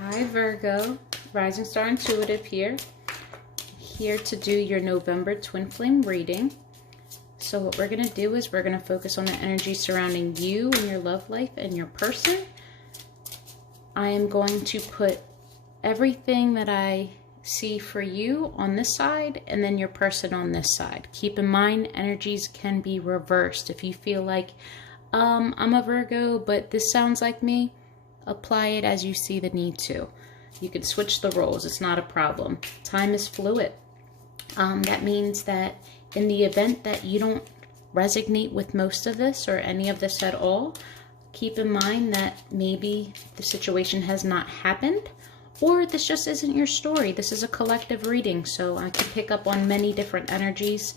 Hi Virgo, Rising Star Intuitive here to do your November Twin Flame reading. So what we're going to do is we're going to focus on the energy surrounding you and your love life and your person. I am going to put everything that I see for you on this side and then your person on this side. Keep in mind, energies can be reversed. If you feel like, I'm a Virgo, but this sounds like me, apply it as you see the need to. You can switch the roles. It's not a problem. Time is fluid. That means that in the event that you don't resonate with most of this or any of this at all, keep in mind that maybe the situation has not happened, or this just isn't your story. This is a collective reading, so I can pick up on many different energies.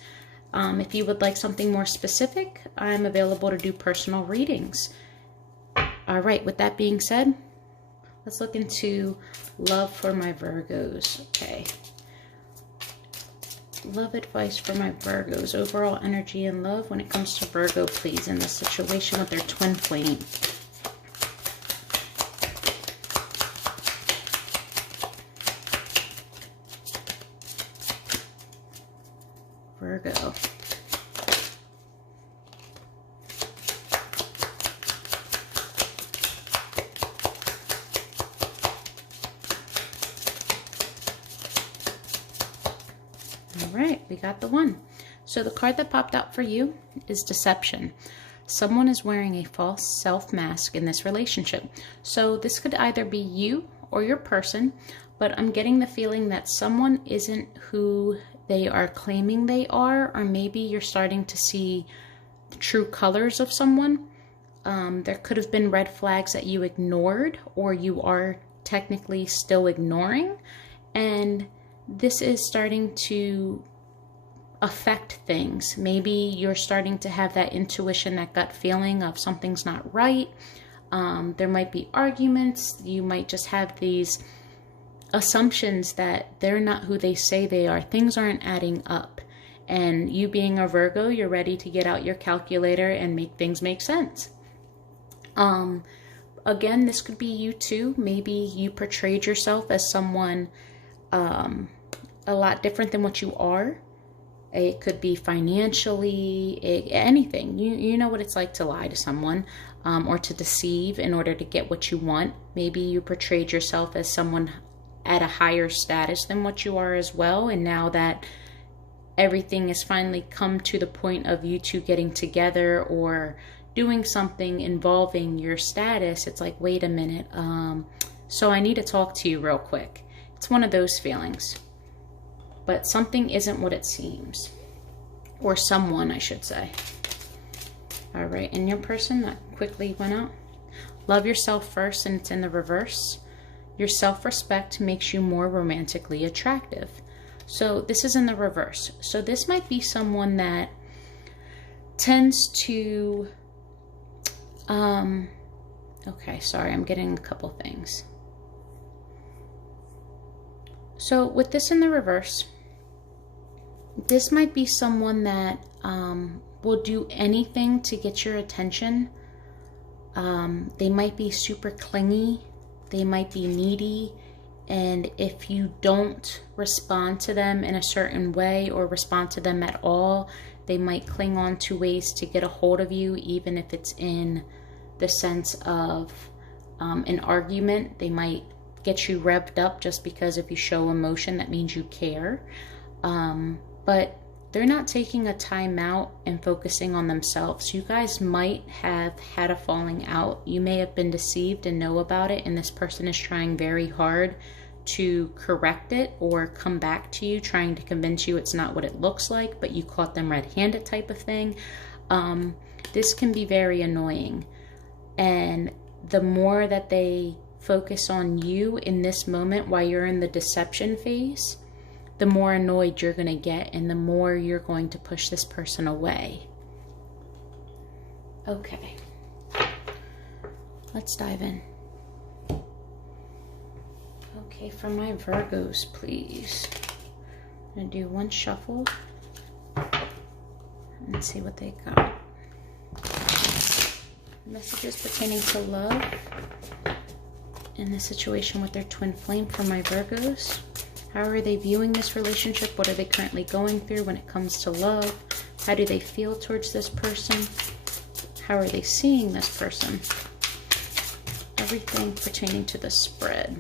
If you would like something more specific, I'm available to do personal readings. All right, with that being said, let's look into love for my Virgos. Okay. Love advice for my Virgos. Overall energy and love when it comes to Virgo, please, in this situation with their twin flame. Virgo. All right, we got the one. So the card that popped out for you is deception. Someone is wearing a false self mask in this relationship. So this could either be you or your person, but I'm getting the feeling that someone isn't who they are claiming they are, or maybe you're starting to see the true colors of someone. There could have been red flags that you ignored, or you are technically still ignoring, and this is starting to affect things. Maybe you're starting to have that intuition, that gut feeling of something's not right. There might be arguments. You might just have these assumptions that they're not who they say they are. Things aren't adding up. And you being a Virgo, you're ready to get out your calculator and make things make sense. Again, this could be you too. Maybe you portrayed yourself as someone a lot different than what you are. It could be financially, anything. You know what it's like to lie to someone or to deceive in order to get what you want. Maybe you portrayed yourself as someone at a higher status than what you are as well. And now that everything has finally come to the point of you two getting together or doing something involving your status, it's like, wait a minute. So I need to talk to you real quick. It's one of those feelings. But something isn't what it seems. Or someone, I should say. All right, and your person that quickly went out. Love yourself first, and it's in the reverse. Your self-respect makes you more romantically attractive. So this is in the reverse. So this might be someone that tends to... okay, sorry, I'm getting a couple things. So with this in the reverse, this might be someone that will do anything to get your attention. They might be super clingy. They might be needy. And if you don't respond to them in a certain way or respond to them at all, they might cling on to ways to get a hold of you, even if it's in the sense of an argument. They might get you revved up just because if you show emotion, that means you care. But they're not taking a time out and focusing on themselves. You guys might have had a falling out. You may have been deceived and know about it, and this person is trying very hard to correct it or come back to you, trying to convince you it's not what it looks like, but you caught them red-handed type of thing. This can be very annoying. And the more that they focus on you in this moment while you're in the deception phase, the more annoyed you're going to get and the more you're going to push this person away. Okay. Let's dive in. Okay, for my Virgos, please. I'm going to do one shuffle and see what they got. Messages pertaining to love in this situation with their twin flame for my Virgos. How are they viewing this relationship? What are they currently going through when it comes to love? How do they feel towards this person? How are they seeing this person? Everything pertaining to the spread.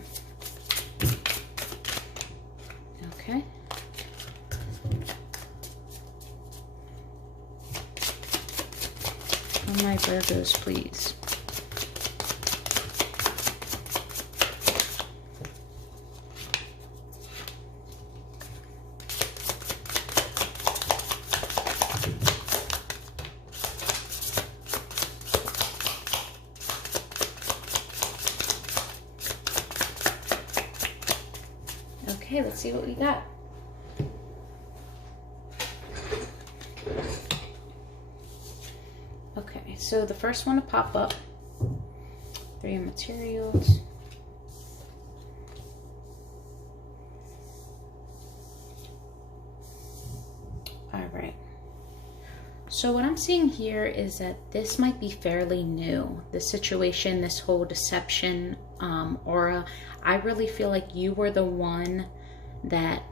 Okay. For my Virgos, please. Okay, let's see what we got. Okay, so the first one to pop up, 3 of materials. All right. So what I'm seeing here is that this might be fairly new. The situation, this whole deception aura, I really feel like you were the one that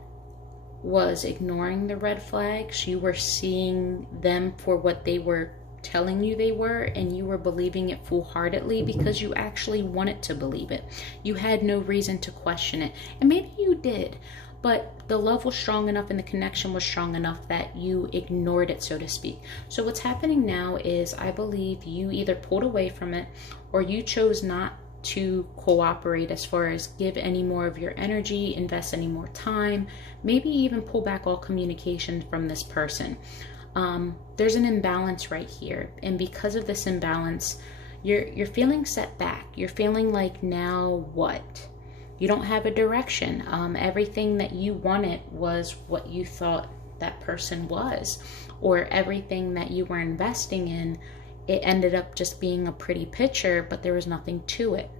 was ignoring the red flags. You were seeing them for what they were telling you they were, and you were believing it full-heartedly because you actually wanted to believe it. You had no reason to question it, and maybe you did, but the love was strong enough and the connection was strong enough that you ignored it, so to speak. So what's happening now is I believe you either pulled away from it or you chose not to cooperate as far as give any more of your energy, invest any more time, maybe even pull back all communication from this person. There's an imbalance right here, and because of this imbalance, you're feeling set back. You're feeling like, now what? You don't have a direction. Everything that you wanted was what you thought that person was, or everything that you were investing in, it ended up just being a pretty picture, but there was nothing to it.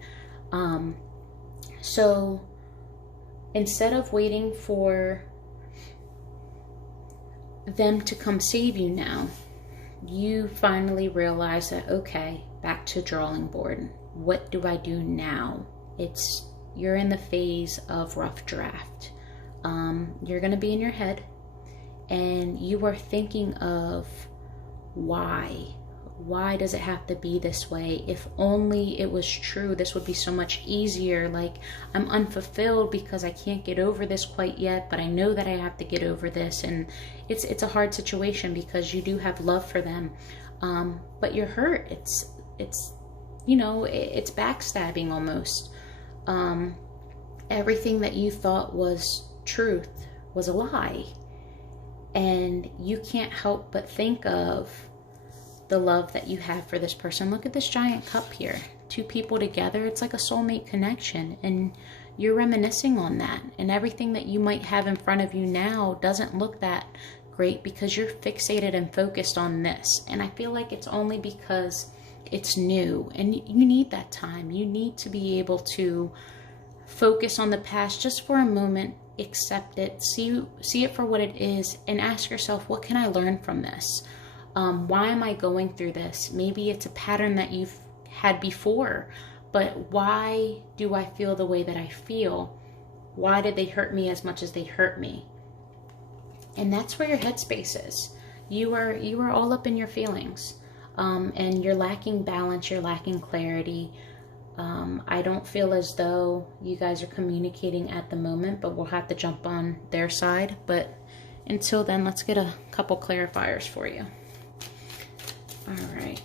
So instead of waiting for them to come save you now, you finally realize that, okay, back to drawing board. What do I do now? You're in the phase of rough draft. You're going to be in your head and you are thinking of why does it have to be this way? If only it was true, this would be so much easier. Like, I'm unfulfilled because I can't get over this quite yet, but I know that I have to get over this. And it's a hard situation because you do have love for them, but you're hurt. It's you know, it's backstabbing almost. Everything that you thought was truth was a lie, and you can't help but think of the love that you have for this person. Look at this giant cup here. 2 people together, it's like a soulmate connection, and you're reminiscing on that, and everything that you might have in front of you now doesn't look that great because you're fixated and focused on this. And I feel like it's only because it's new, and you need that time. You need to be able to focus on the past just for a moment, accept it, see it for what it is, and ask yourself, what can I learn from this? Why am I going through this? Maybe it's a pattern that you've had before, but why do I feel the way that I feel? Why did they hurt me as much as they hurt me? And that's where your headspace is. You are all up in your feelings, and you're lacking balance, you're lacking clarity. I don't feel as though you guys are communicating at the moment, but we'll have to jump on their side. But until then, let's get a couple clarifiers for you. All right.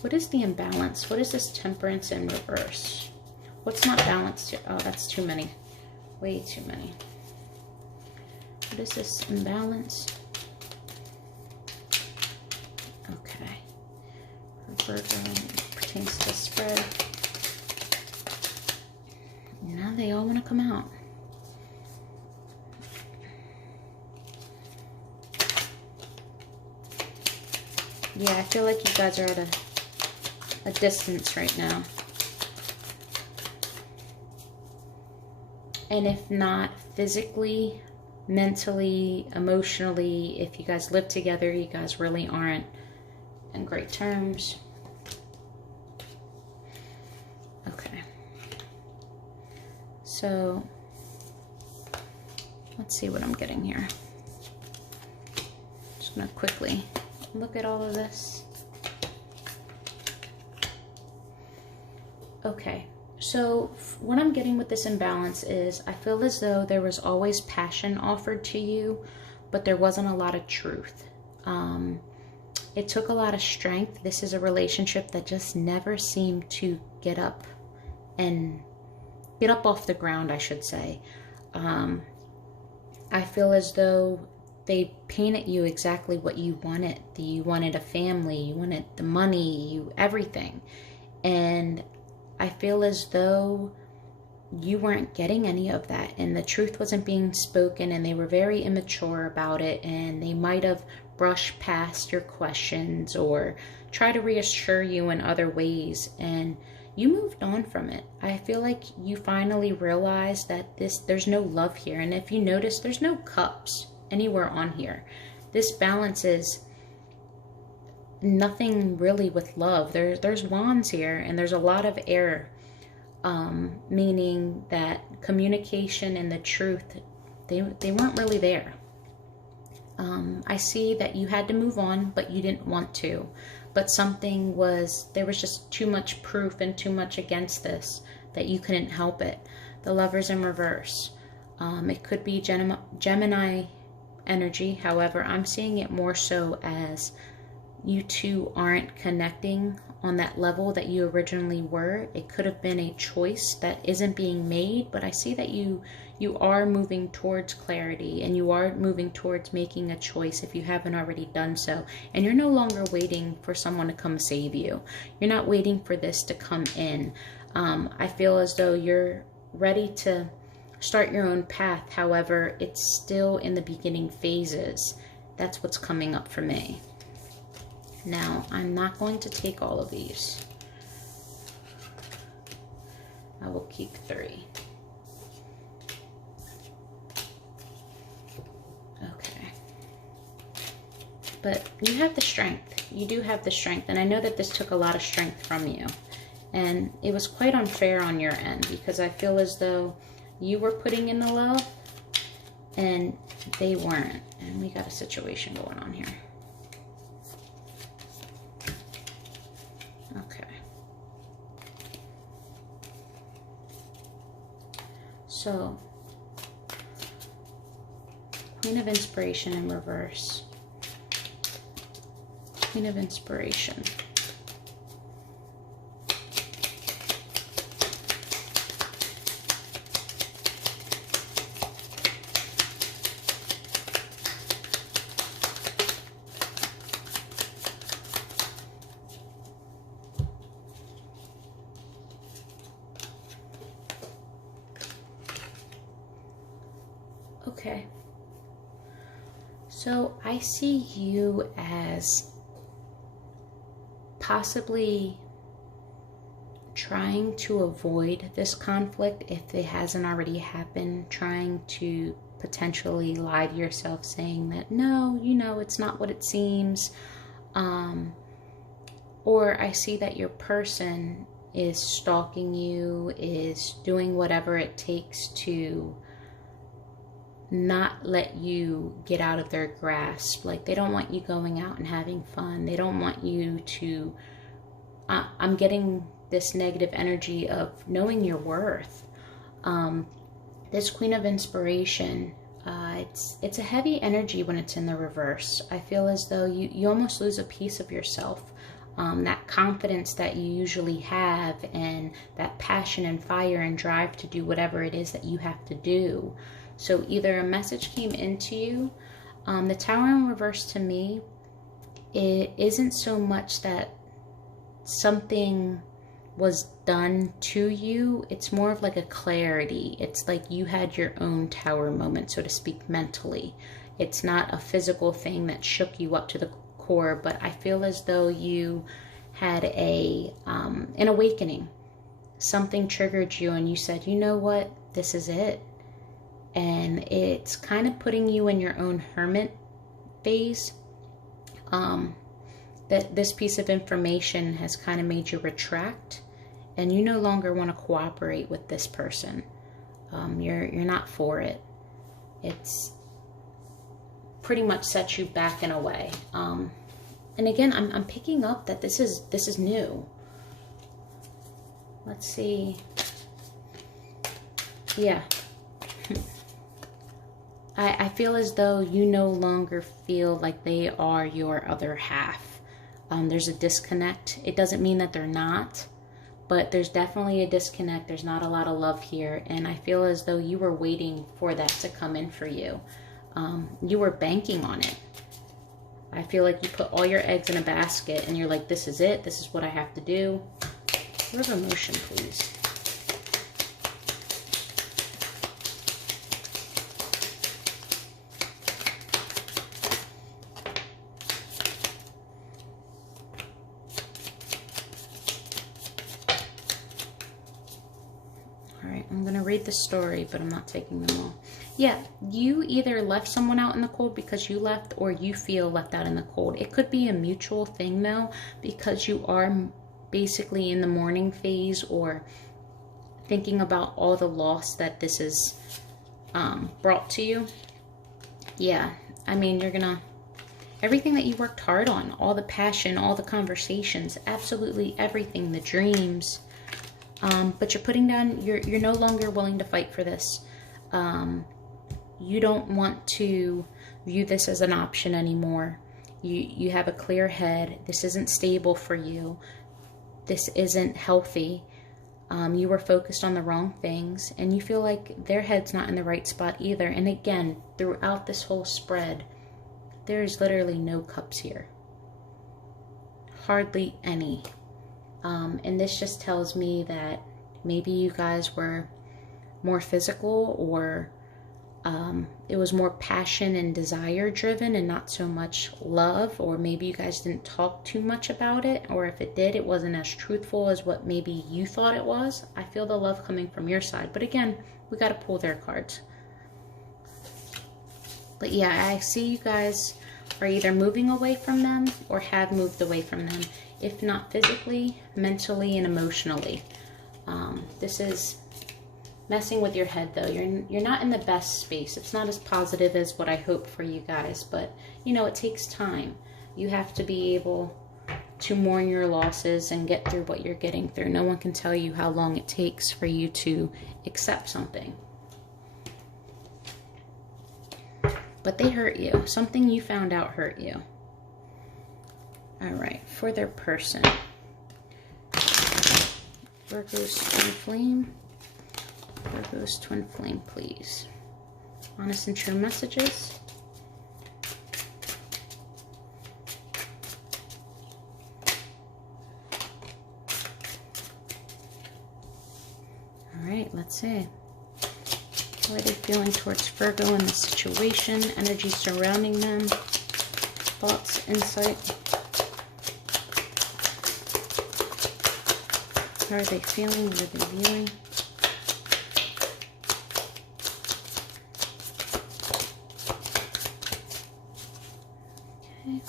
What is the imbalance? What is this temperance in reverse? What's not balanced here? Oh, that's too many. Way too many. What is this imbalance? Okay. Virgo pertains to spread. Now they all want to come out. Yeah, I feel like you guys are at a distance right now. And if not physically, mentally, emotionally, if you guys live together, you guys really aren't in great terms. Okay. So let's see what I'm getting here. Just gonna quickly look at all of this. Okay, so what I'm getting with this imbalance is I feel as though there was always passion offered to you, but there wasn't a lot of truth. It took a lot of strength. This is a relationship that just never seemed to get up off the ground, I should say. I feel as though they painted you exactly what you wanted. You wanted a family, you wanted the money, everything. And I feel as though you weren't getting any of that, and the truth wasn't being spoken, and they were very immature about it, and they might have brushed past your questions or try to reassure you in other ways, and you moved on from it. I feel like you finally realized that there's no love here. And if you notice, there's no cups anywhere on here. This balance is nothing really with love. There's wands here, and there's a lot of air, meaning that communication and the truth, they weren't really there. I see that you had to move on, but you didn't want to. But there was just too much proof and too much against this that you couldn't help it. The Lovers in reverse. It could be Gemini energy. However, I'm seeing it more so as you two aren't connecting on that level that you originally were. It could have been a choice that isn't being made, but I see that you are moving towards clarity, and you are moving towards making a choice if you haven't already done so. And you're no longer waiting for someone to come save you. You're not waiting for this to come in. I feel as though you're ready to start your own path. However, it's still in the beginning phases. That's what's coming up for me. Now, I'm not going to take all of these. I will keep 3. Okay. But you have the strength. You do have the strength. And I know that this took a lot of strength from you. And it was quite unfair on your end, because I feel as though you were putting in the love and they weren't. And we got a situation going on here. Okay. So, Queen of Inspiration in reverse. Queen of Inspiration. Okay, so I see you as possibly trying to avoid this conflict if it hasn't already happened, trying to potentially lie to yourself saying that, no, you know, it's not what it seems. Or I see that your person is stalking you, is doing whatever it takes to not let you get out of their grasp. Like, they don't want you going out and having fun. They don't want you to, I'm getting this negative energy of knowing your worth. This Queen of Inspiration, it's a heavy energy when it's in the reverse. I feel as though you almost lose a piece of yourself. That confidence that you usually have, and that passion and fire and drive to do whatever it is that you have to do. So either a message came into you. The Tower in reverse, to me, it isn't so much that something was done to you. It's more of like a clarity. It's like you had your own tower moment, so to speak, mentally. It's not a physical thing that shook you up to the core, but I feel as though you had an awakening. Something triggered you and you said, you know what, this is it. And it's kind of putting you in your own hermit phase. That this piece of information has kind of made you retract, and you no longer want to cooperate with this person. You're not for it. It's pretty much sets you back in a way. And again, I'm picking up that this is new. Let's see. Yeah. I feel as though you no longer feel like they are your other half. There's a disconnect. It doesn't mean that they're not, but there's definitely a disconnect. There's not a lot of love here, and I feel as though you were waiting for that to come in for you. You were banking on it. I feel like you put all your eggs in a basket, and you're like, this is it. This is what I have to do. Word of emotion, please. I'm going to read the story, but I'm not taking them all. Yeah, you either left someone out in the cold because you left, or you feel left out in the cold. It could be a mutual thing, though, because you are basically in the mourning phase or thinking about all the loss that this has brought to you. Yeah, I mean, you're going to... Everything that you worked hard on, all the passion, all the conversations, absolutely everything, the dreams... but you're putting down, you're no longer willing to fight for this. You don't want to view this as an option anymore. You have a clear head. This isn't stable for you. This isn't healthy. You were focused on the wrong things, and you feel like their head's not in the right spot either. And again, throughout this whole spread, there's literally no cups here. Hardly any. And this just tells me that maybe you guys were more physical, or it was more passion and desire driven and not so much love, or maybe you guys didn't talk too much about it, or if it did, it wasn't as truthful as what maybe you thought it was. I feel the love coming from your side, but again, we got to pull their cards. But yeah, I see you guys are either moving away from them or have moved away from them. If not physically, mentally, and emotionally. This is messing with your head, though. You're not in the best space. It's not as positive as what I hoped for you guys, but you know, it takes time. You have to be able to mourn your losses and get through what you're getting through. No one can tell you how long it takes for you to accept something. But they hurt you. Something you found out hurt you. All right, for their person. Virgo's twin flame. Virgo's twin flame, please. Honest and true messages. All right, let's see. What are they feeling towards Virgo in this situation? Energy surrounding them. Thoughts, insight. How are they feeling? What are they viewing? Okay.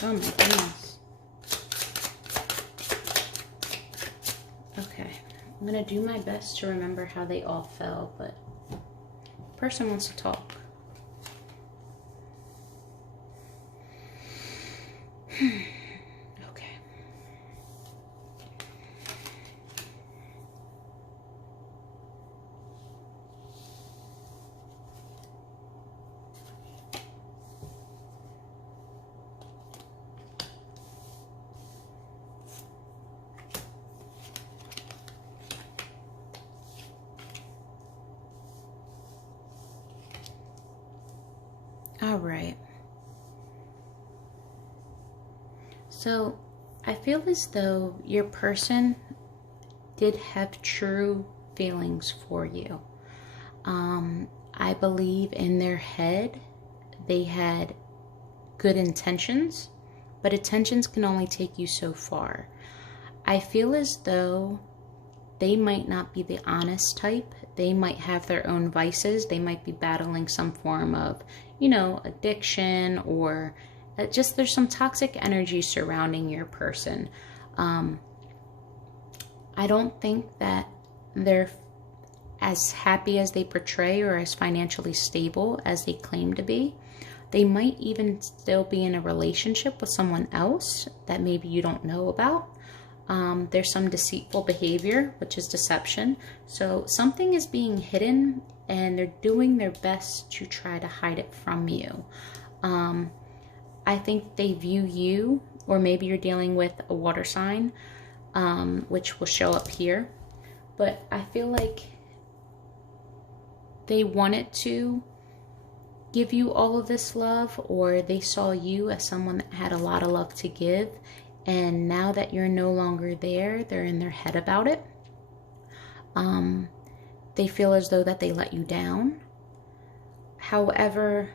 Oh my goodness. Okay, I'm gonna do my best to remember how they all fell, but the person wants to talk. Okay. All right. So I feel as though your person did have true feelings for you. I believe in their head they had good intentions, but intentions can only take you so far. I feel as though they might not be the honest type. They might have their own vices. They might be battling some form of, you know, addiction, or just there's some toxic energy surrounding your person. I don't think that they're as happy as they portray or as financially stable as they claim to be. They might even still be in a relationship with someone else that maybe you don't know about. There's some deceitful behavior, which is deception. So something is being hidden and they're doing their best to try to hide it from you. I think they view you, or maybe you're dealing with a water sign, which will show up here. But I feel like they wanted to give you all of this love, or they saw you as someone that had a lot of love to give. And now that you're no longer there, they're in their head about it. They feel as though that they let you down. However,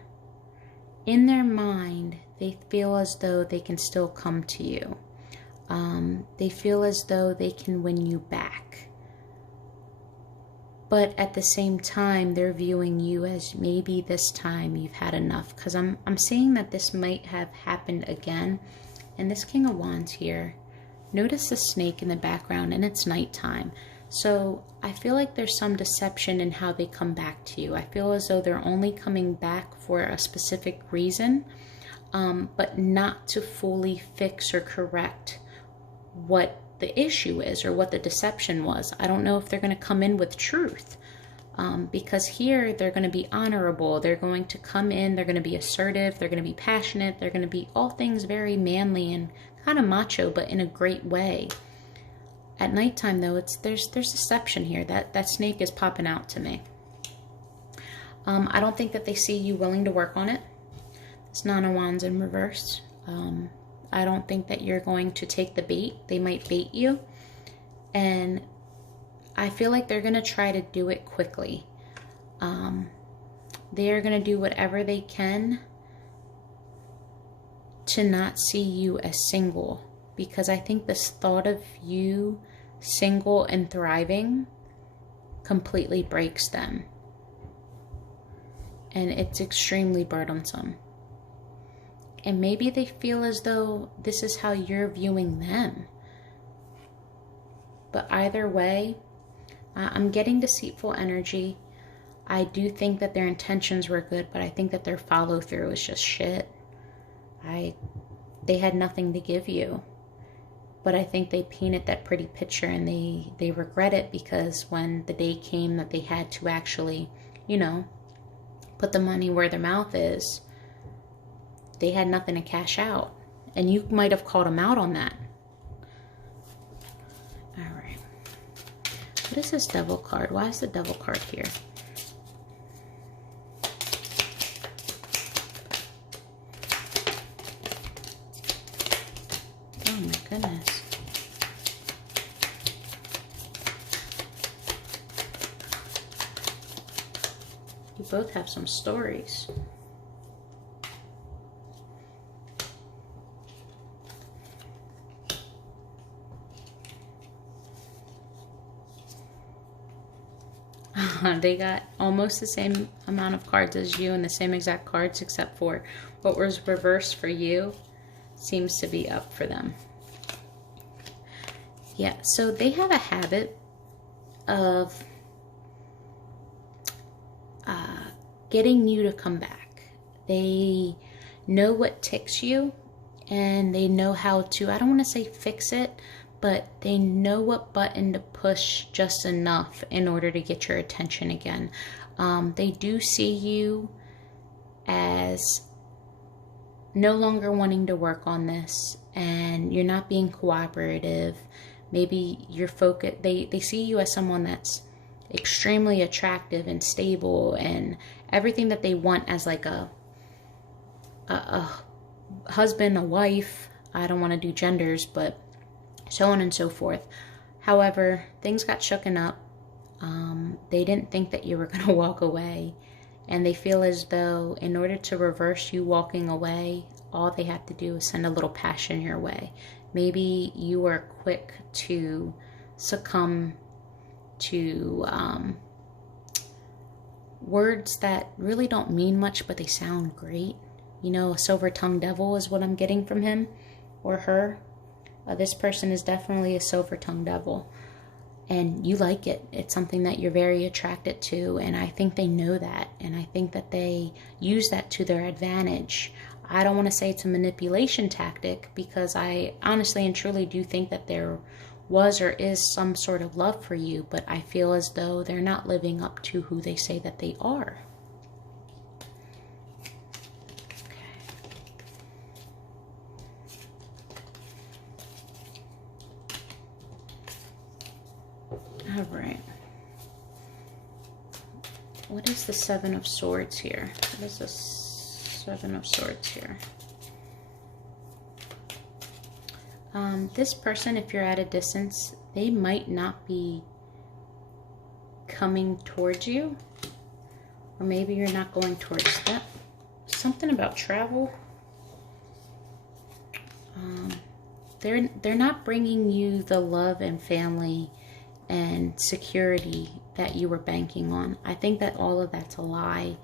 in their mind, they feel as though they can still come to you. They feel as though they can win you back. But at the same time, they're viewing you as maybe this time you've had enough. Because I'm seeing that this might have happened again. And this King of Wands here, notice the snake in the background, and it's nighttime. So I feel like there's some deception in how they come back to you. I feel as though they're only coming back for a specific reason, but not to fully fix or correct what the issue is or what the deception was. I don't know if they're going to come in with truth, because here they're going to be honorable. They're going to come in, they're going to be assertive, they're going to be passionate, they're going to be all things very manly and kind of macho, but in a great way. At nighttime though, there's deception here. That snake is popping out to me. I don't think that they see you willing to work on it. It's Nine of Wands in reverse. I don't think that you're going to take the bait. They might bait you. And I feel like they're going to try to do it quickly. They are going to do whatever they can to not see you as single. Because I think this thought of you single and thriving completely breaks them. And it's extremely burdensome. And maybe they feel as though this is how you're viewing them. But either way, I'm getting deceitful energy. I do think that their intentions were good, but I think that their follow through is just shit. They had nothing to give you. But I think they painted that pretty picture, and they regret it, because when the day came that they had to actually, you know, put the money where their mouth is, they had nothing to cash out. And you might have called them out on that. All right. What is this Devil card? Why is the Devil card here? Oh my goodness. You both have some stories. They got almost the same amount of cards as you, and the same exact cards, except for what was reversed for you seems to be up for them. Yeah, so they have a habit of getting you to come back. They know what ticks you, and they know how to, I don't want to say fix it, but they know what button to push just enough in order to get your attention again. They do see you as no longer wanting to work on this, and you're not being cooperative. Maybe you're focused. They see you as someone that's extremely attractive and stable, and everything that they want as like a husband, a wife. I don't want to do genders, but so on and so forth. However, things got shooken up. They didn't think that you were going to walk away, and they feel as though in order to reverse you walking away, all they have to do is send a little passion your way. Maybe you are quick to succumb to words that really don't mean much, but they sound great. You know, a silver-tongued devil is what I'm getting from him or her. This person is definitely a silver-tongued devil. And you like it. It's something that you're very attracted to. And I think they know that. And I think that they use that to their advantage. I don't want to say it's a manipulation tactic, because I honestly and truly do think that there was or is some sort of love for you. But I feel as though they're not living up to who they say that they are. All right. What is the Seven of Swords here? What is the Seven of Swords here? This person, if you're at a distance, they might not be coming towards you. Or maybe you're not going towards them. Something about travel. They're not bringing you the love and family and security that you were banking on. I think that all of that's a lie.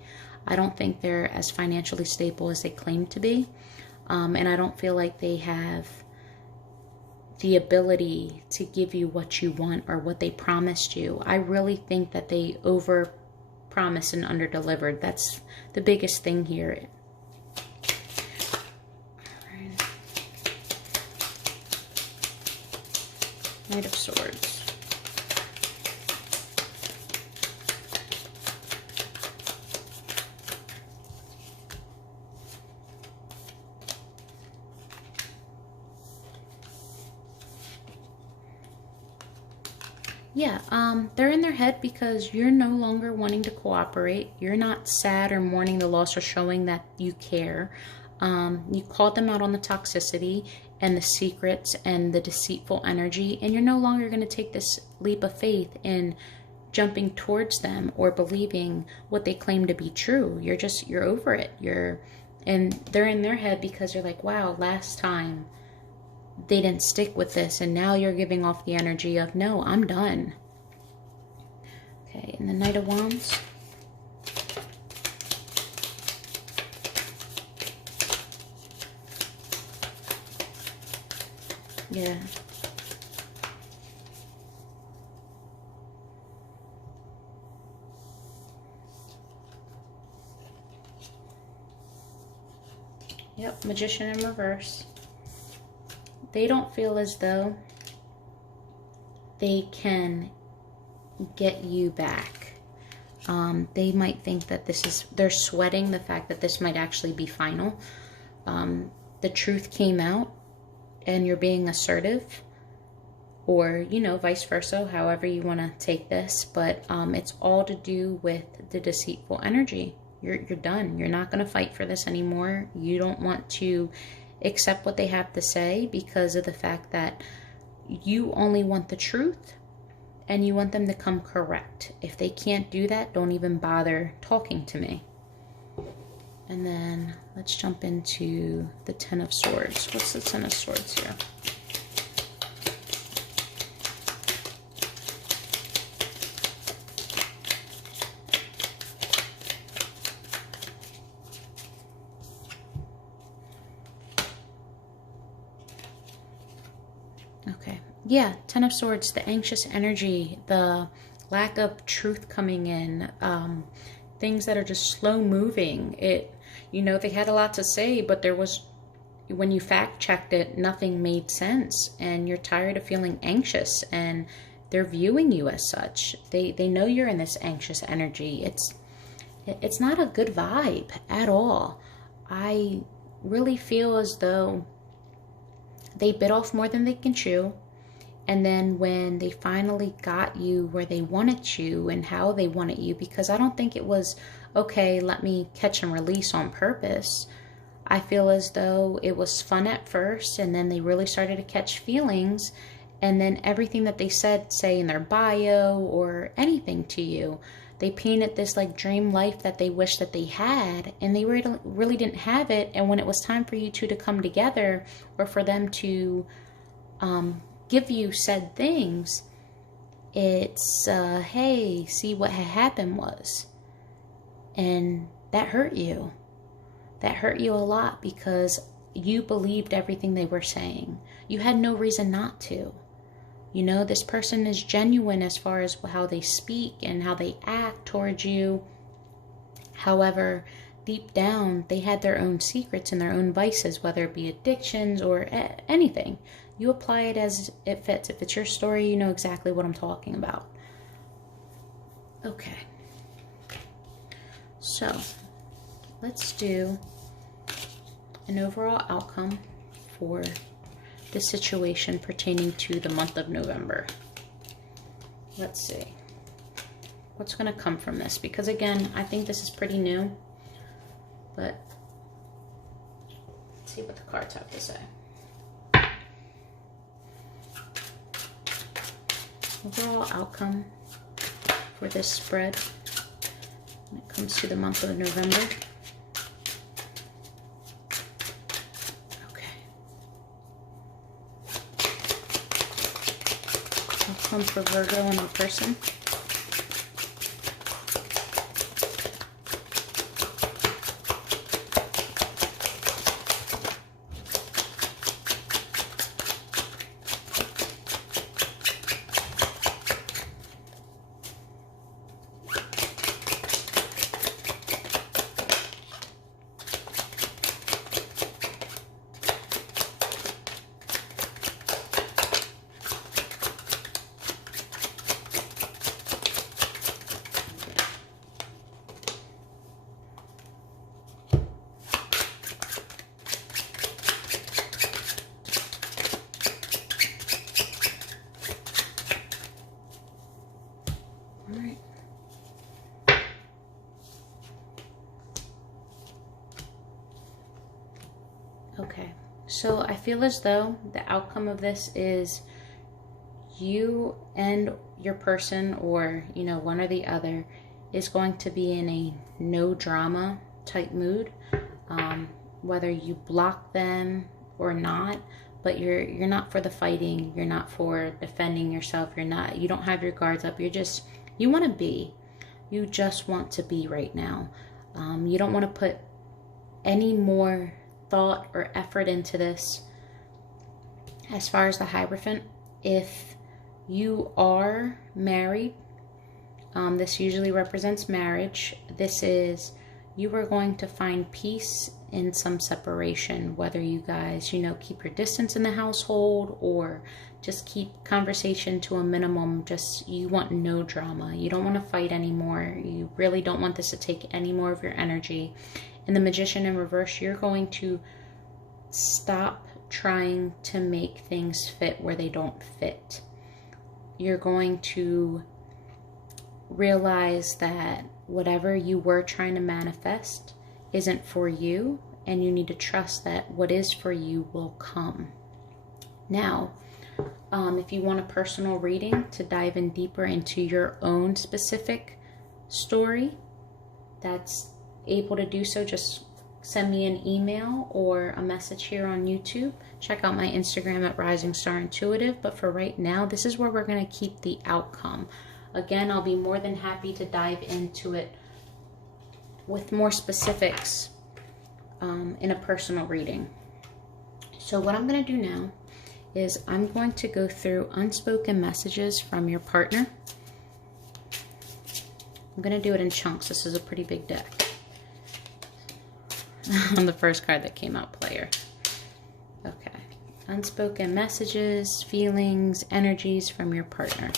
I don't think they're as financially stable as they claim to be. And I don't feel like they have the ability to give you what you want or what they promised you. I really think that they over promised and under delivered. That's the biggest thing here. Knight of Swords. Yeah, they're in their head because you're no longer wanting to cooperate. You're not sad or mourning the loss or showing that you care. You called them out on the toxicity and the secrets and the deceitful energy, and you're no longer going to take this leap of faith in jumping towards them or believing what they claim to be true. You're over it. And they're in their head because you're like, wow, last time they didn't stick with this, and now you're giving off the energy of, no, I'm done. Okay, and the Knight of Wands. Yeah. Yep, Magician in reverse. They don't feel as though they can get you back. They might think that they're sweating the fact that this might actually be final. The truth came out and you're being assertive, or, you know, vice versa, however you want to take this. But it's all to do with the deceitful energy. You're done. You're not going to fight for this anymore. You don't want to accept what they have to say because of the fact that you only want the truth and you want them to come correct. If they can't do that, don't even bother talking to me. And then let's jump into the Ten of Swords. What's the Ten of Swords here? Okay. Yeah, Ten of Swords, the anxious energy, the lack of truth coming in, things that are just slow moving. You know, they had a lot to say, but when you fact checked it, nothing made sense, and you're tired of feeling anxious, and they're viewing you as such. They know you're in this anxious energy. It's not a good vibe at all. I really feel as though they bit off more than they can chew. And then when they finally got you where they wanted you and how they wanted you, because I don't think it was, okay, let me catch and release on purpose. I feel as though it was fun at first, and then they really started to catch feelings. And then everything that they said, say in their bio or anything to you, they painted this like dream life that they wish that they had, and they really didn't have it. And when it was time for you two to come together, or for them to give you said things, It's, hey, see what had happened was. And that hurt you. That hurt you a lot because you believed everything they were saying. You had no reason not to. You know, this person is genuine as far as how they speak and how they act towards you. However, deep down, they had their own secrets and their own vices, whether it be addictions or anything. You apply it as it fits. If it's your story, you know exactly what I'm talking about. Okay. So, let's do an overall outcome for the situation pertaining to the month of November. Let's see. What's going to come from this? Because again, I think this is pretty new. But let's see what the cards have to say. Overall outcome for this spread when it comes to the month of November. Okay. Outcome for Virgo and the person. Okay, so I feel as though the outcome of this is you and your person, or, you know, one or the other, is going to be in a no drama type mood, whether you block them or not, but you're not for the fighting, you're not for defending yourself, you don't have your guards up, you just want to be right now. You don't want to put any more thought or effort into this. As far as the Hierophant, if you are married, this usually represents marriage. This is, you are going to find peace in some separation, whether you guys, you know, keep your distance in the household or just keep conversation to a minimum. Just, you want no drama. You don't want to fight anymore. You really don't want this to take any more of your energy. And the Magician in reverse, you're going to stop trying to make things fit where they don't fit. You're going to realize that whatever you were trying to manifest isn't for you, and you need to trust that what is for you will come. Now, if you want a personal reading to dive in deeper into your own specific story, that's able to do so. Just send me an email or a message here on YouTube. Check out my Instagram at Rising Star Intuitive. But for right now, this is where we're going to keep the outcome. Again, I'll be more than happy to dive into it with more specifics in a personal reading. So what I'm going to do now is I'm going to go through unspoken messages from your partner. I'm going to do it in chunks. This is a pretty big deck. On the first card that came out, Player. Okay. Unspoken messages, feelings, energies from your partner.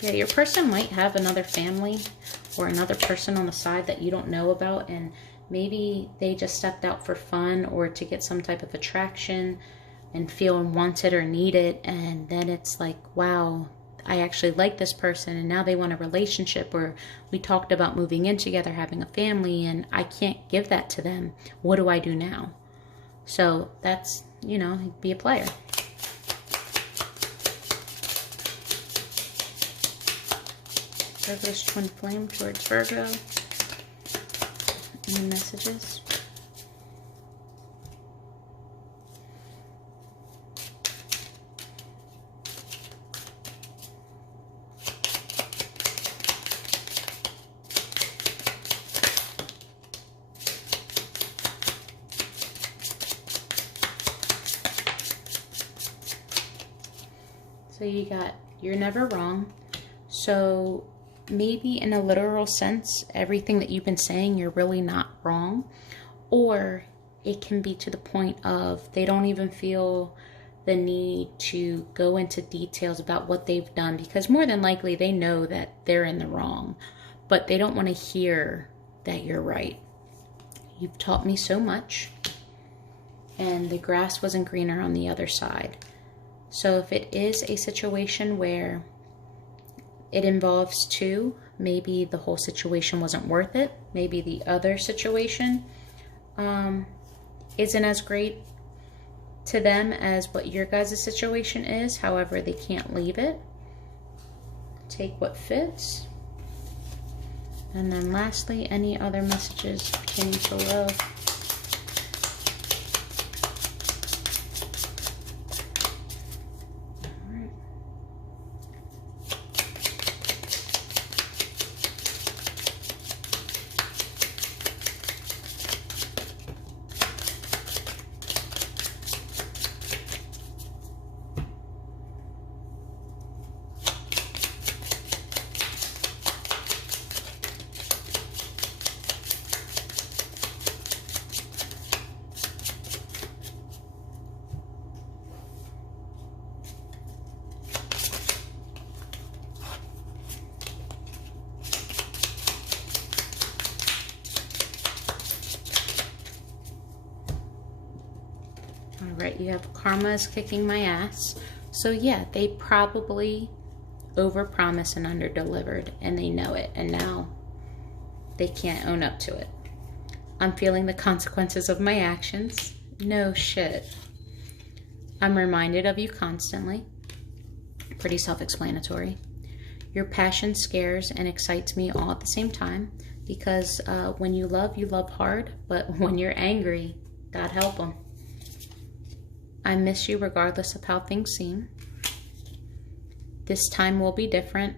Yeah, your person might have another family or another person on the side that you don't know about, and maybe they just stepped out for fun or to get some type of attraction and feel wanted or needed, and then it's like, wow, I actually like this person, and now they want a relationship, or we talked about moving in together, having a family, and I can't give that to them. What do I do now? So that's, you know, be a player. Virgo's twin flame towards Virgo. Any messages? So you got, you're never wrong. So maybe in a literal sense, everything that you've been saying, you're really not wrong. Or it can be to the point of they don't even feel the need to go into details about what they've done, because more than likely they know that they're in the wrong, but they don't want to hear that you're right. You've taught me so much, and the grass wasn't greener on the other side. So if it is a situation where it involves two, maybe the whole situation wasn't worth it. Maybe the other situation isn't as great to them as what your guys' situation is. However, they can't leave it. Take what fits. And then lastly, any other messages pertaining to love. Alright, you have karma is kicking my ass. So yeah, they probably overpromised and underdelivered, and they know it, and now they can't own up to it. I'm feeling the consequences of my actions. No shit. I'm reminded of you constantly. Pretty self-explanatory. Your passion scares and excites me all at the same time, because when you love hard, but when you're angry, God help them. I miss you regardless of how things seem. This time will be different.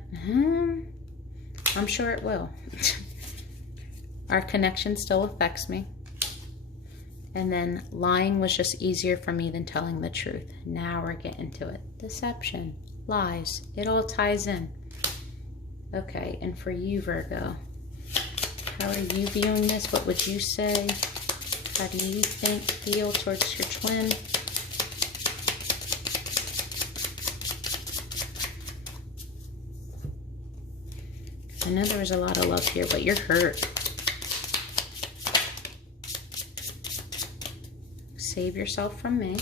I'm sure it will. Our connection still affects me. And then lying was just easier for me than telling the truth. Now we're getting to it. Deception, lies, it all ties in. Okay, and for you, Virgo, how are you viewing this? What would you say? How do you think, feel towards your twin? I know there was a lot of love here, but you're hurt. Save yourself from me.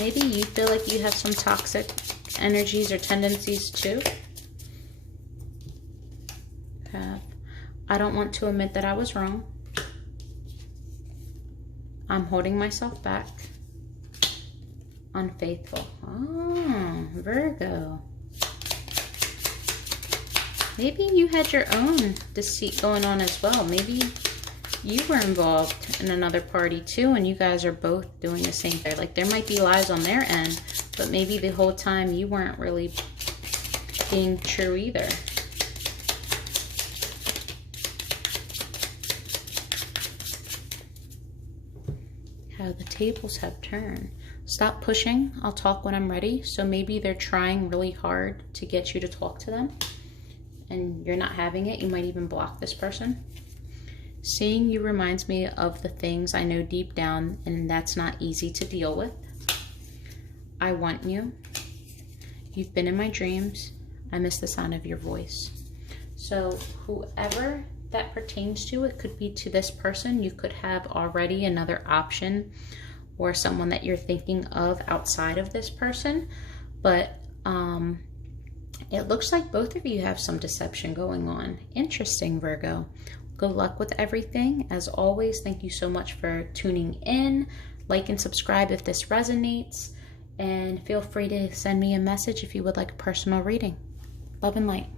Maybe you feel like you have some toxic energies or tendencies too. I don't want to admit that I was wrong. I'm holding myself back. Unfaithful. Oh, Virgo. Maybe you had your own deceit going on as well. Maybe you were involved in another party too, and you guys are both doing the same thing. Like, there might be lies on their end, but maybe the whole time you weren't really being true either. How the tables have turned. Stop pushing. I'll talk when I'm ready. So maybe they're trying really hard to get you to talk to them, and you're not having it. You might even block this person. Seeing you reminds me of the things I know deep down, and that's not easy to deal with. I want you. You've been in my dreams. I miss the sound of your voice. So whoever that pertains to, it could be to this person. You could have already another option or someone that you're thinking of outside of this person, but it looks like both of you have some deception going on. Interesting, Virgo. Good luck with everything. As always, thank you so much for tuning in. Like and subscribe if this resonates, and feel free to send me a message if you would like a personal reading. Love and light.